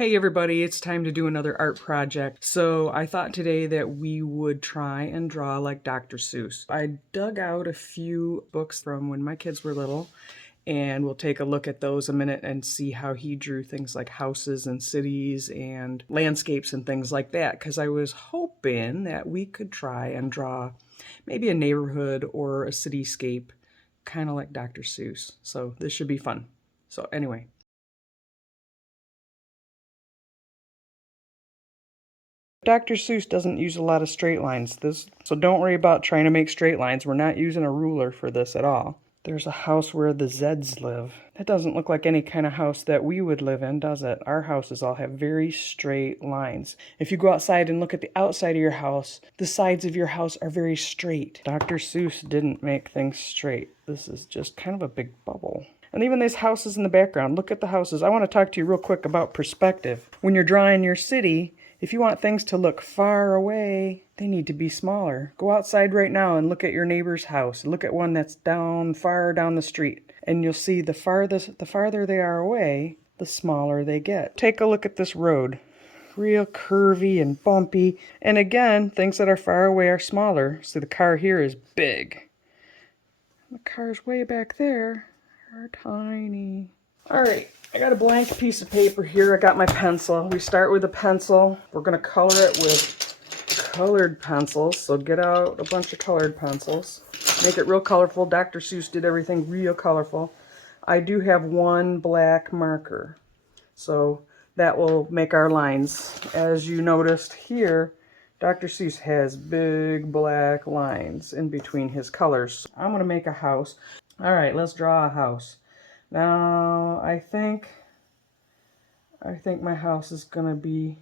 Hey everybody, it's time to do another art project. So I thought today that we would try and draw like Dr. Seuss. I dug out a few books from when my kids were little, and we'll take a look at those a minute and see how he drew things like houses and cities and landscapes and things like that, because I was hoping that we could try and draw maybe a neighborhood or a cityscape kind of like Dr. Seuss. So this should be fun. So anyway, Dr. Seuss doesn't use a lot of straight lines, so don't worry about trying to make straight lines. We're not using a ruler for this at all. There's a house where the Zeds live. That doesn't look like any kind of house that we would live in, does it? Our houses all have very straight lines. If you go outside and look at the outside of your house, the sides of your house are very straight. Dr. Seuss didn't make things straight. This is just kind of a big bubble. And even these houses in the background, look at the houses. I want to talk to you real quick about perspective. When you're drawing your city, if you want things to look far away, they need to be smaller. Go outside right now and look at your neighbor's house. Look at one that's far down the street. And you'll see the farther they are away, the smaller they get. Take a look at this road. Real curvy and bumpy. And again, things that are far away are smaller. So the car here is big. The cars way back there are tiny. All right, I got a blank piece of paper here. I got my pencil. We start with a pencil. We're going to color it with colored pencils. So get out a bunch of colored pencils. Make it real colorful. Dr. Seuss did everything real colorful. I do have one black marker. So that will make our lines. As you noticed here, Dr. Seuss has big black lines in between his colors. I'm going to make a house. All right, let's draw a house. Now, I think my house is going to be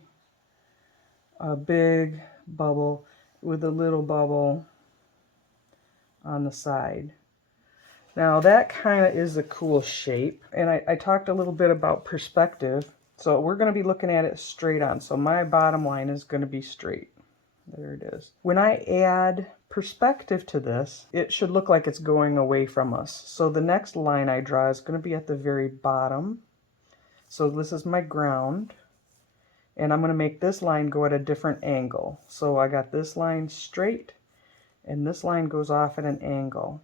a big bubble with a little bubble on the side. Now, that kind of is a cool shape. And I talked a little bit about perspective. So we're going to be looking at it straight on. So my bottom line is going to be straight. There it is. When I add perspective to this, it should look like it's going away from us. So the next line I draw is going to be at the very bottom. So this is my ground. And I'm going to make this line go at a different angle. So I got this line straight, and this line goes off at an angle.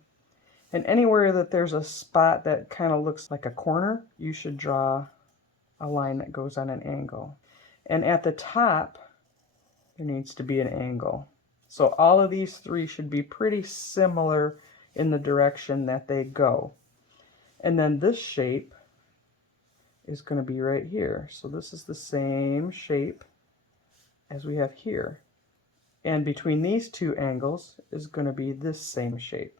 And anywhere that there's a spot that kind of looks like a corner, you should draw a line that goes on an angle. And at the top, there needs to be an angle. So all of these three should be pretty similar in the direction that they go. And then this shape is going to be right here. So this is the same shape as we have here. And between these two angles is going to be this same shape.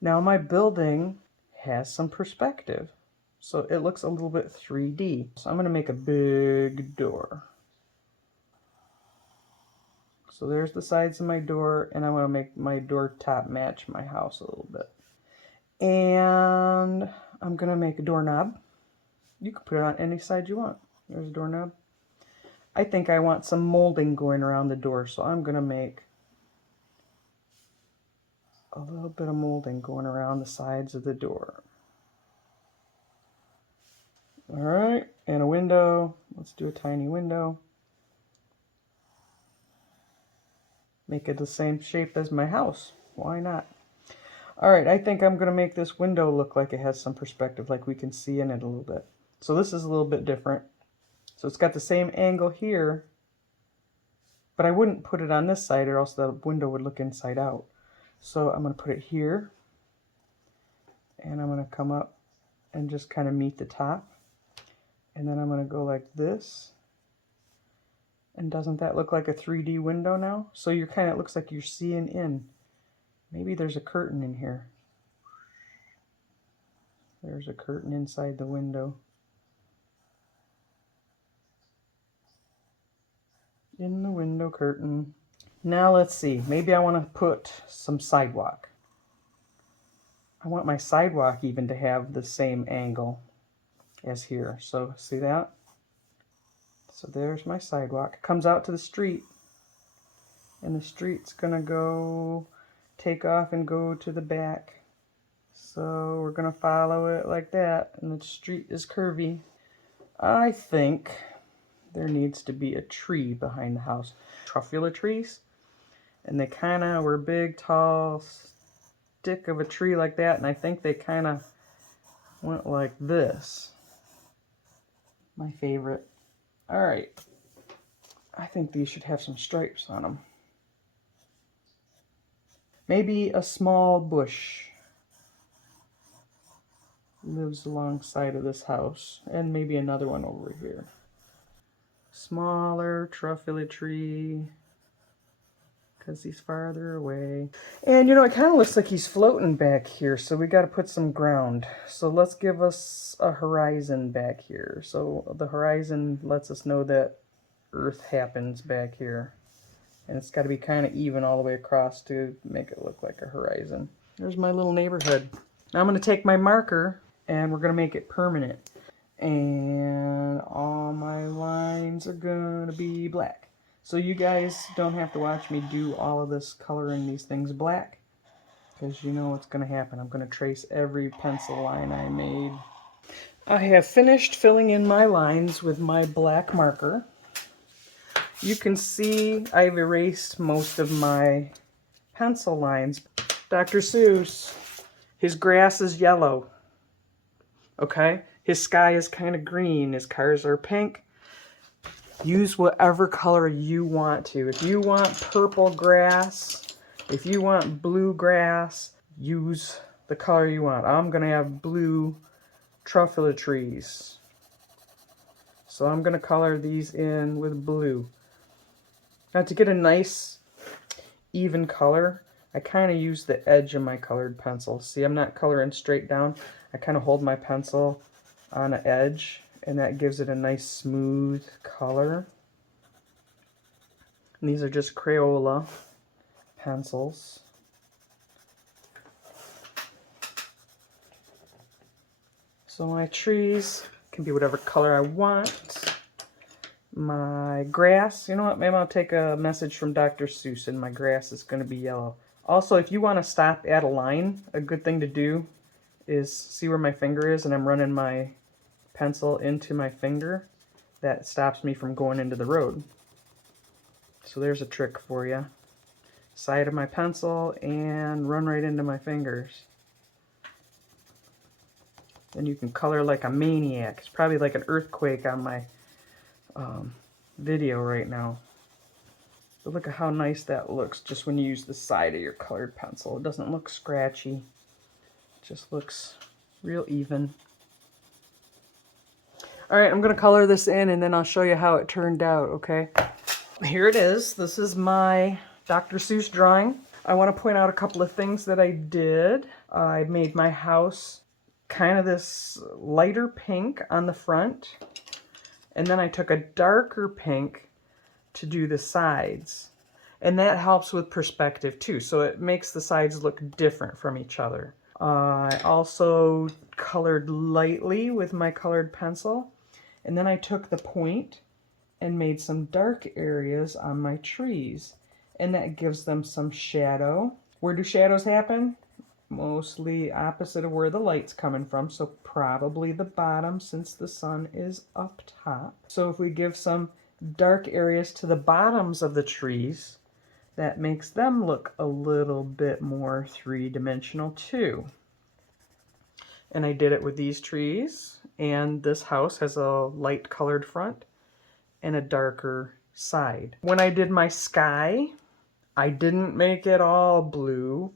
Now my building has some perspective. So it looks a little bit 3D. So I'm going to make a big door. So there's the sides of my door, and I want to make my door top match my house a little bit. And I'm going to make a doorknob. You can put it on any side you want. There's a doorknob. I think I want some molding going around the door, so I'm going to make a little bit of molding going around the sides of the door. All right, and a window. Let's do a tiny window. Make it the same shape as my house. Why not? All right, I think I'm going to make this window look like it has some perspective, like we can see in it a little bit. So this is a little bit different. So it's got the same angle here, but I wouldn't put it on this side or else the window would look inside out. So I'm going to put it here, and I'm going to come up and just kind of meet the top. And then I'm going to go like this. And doesn't that look like a 3D window now? So you're kind of, it looks like you're seeing in. Maybe there's a curtain in here. There's a curtain inside the window. In the window curtain. Now let's see. Maybe I want to put some sidewalk. I want my sidewalk even to have the same angle as here. So see that? So there's my sidewalk. It comes out to the street. And the street's going to go take off and go to the back. So we're gonna follow it like that, and the street is curvy. I think there needs to be a tree behind the house. Truffula trees, and they kind of were big, tall stick of a tree like that, and I think they kind of went like this. My favorite. All right, I think these should have some stripes on them. Maybe a small bush lives alongside of this house, and maybe another one over here. Smaller truffula tree, because he's farther away. And you know, it kind of looks like he's floating back here, so we got to put some ground. So let's give us a horizon back here. So the horizon lets us know that Earth happens back here. And it's got to be kind of even all the way across to make it look like a horizon. There's my little neighborhood. Now I'm going to take my marker and we're going to make it permanent. And all my lines are going to be black. So you guys don't have to watch me do all of this coloring these things black, because you know what's going to happen. I'm going to trace every pencil line I made. I have finished filling in my lines with my black marker. You can see I've erased most of my pencil lines. Dr. Seuss, his grass is yellow, okay? His sky is kind of green, his cars are pink. Use whatever color you want to. If you want purple grass, if you want blue grass, use the color you want. I'm going to have blue truffula trees. So I'm going to color these in with blue. Now to get a nice even color, I kind of use the edge of my colored pencil. See, I'm not coloring straight down. I kind of hold my pencil on an edge, and that gives it a nice smooth color. And these are just Crayola pencils. So my trees can be whatever color I want. My grass, you know what, maybe I'll take a message from Dr. Seuss and my grass is going to be yellow. Also, if you want to stop at a line, a good thing to do is see where my finger is, and I'm running my pencil into my finger. That stops me from going into the road. So there's a trick for you. Side of my pencil and run right into my fingers. Then you can color like a maniac. It's probably like an earthquake on my video right now. But look at how nice that looks just when you use the side of your colored pencil. It doesn't look scratchy. It just looks real even. Alright, I'm going to color this in and then I'll show you how it turned out, okay? Here it is. This is my Dr. Seuss drawing. I want to point out a couple of things that I did. I made my house kind of this lighter pink on the front. And then I took a darker pink to do the sides. And that helps with perspective too. So it makes the sides look different from each other. I also colored lightly with my colored pencil. And then I took the point and made some dark areas on my trees. And that gives them some shadow. Where do shadows happen? Mostly opposite of where the light's coming from, so probably the bottom since the sun is up top. So if we give some dark areas to the bottoms of the trees, that makes them look a little bit more three-dimensional too. And I did it with these trees, and this house has a light colored front and a darker side. When I did my sky, I didn't make it all blue.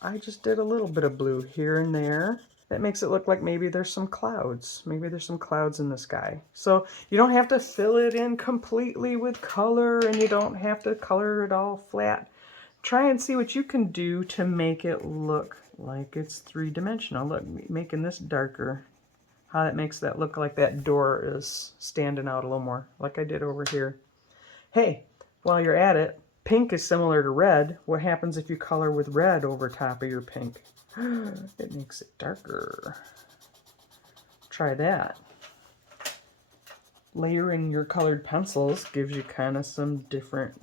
I just did a little bit of blue here and there. That makes it look like maybe there's some clouds. Maybe there's some clouds in the sky. So you don't have to fill it in completely with color, and you don't have to color it all flat. Try and see what you can do to make it look like it's three-dimensional. Look, making this darker. How that makes that look like that door is standing out a little more, like I did over here. Hey, while you're at it, pink is similar to red. What happens if you color with red over top of your pink? It makes it darker. Try that. Layering your colored pencils gives you kind of some different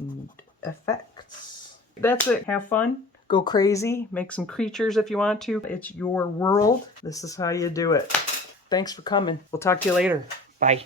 effects. That's it. Have fun. Go crazy, make some creatures if you want to. It's your world. This is how you do it. Thanks for coming. We'll talk to you later. Bye.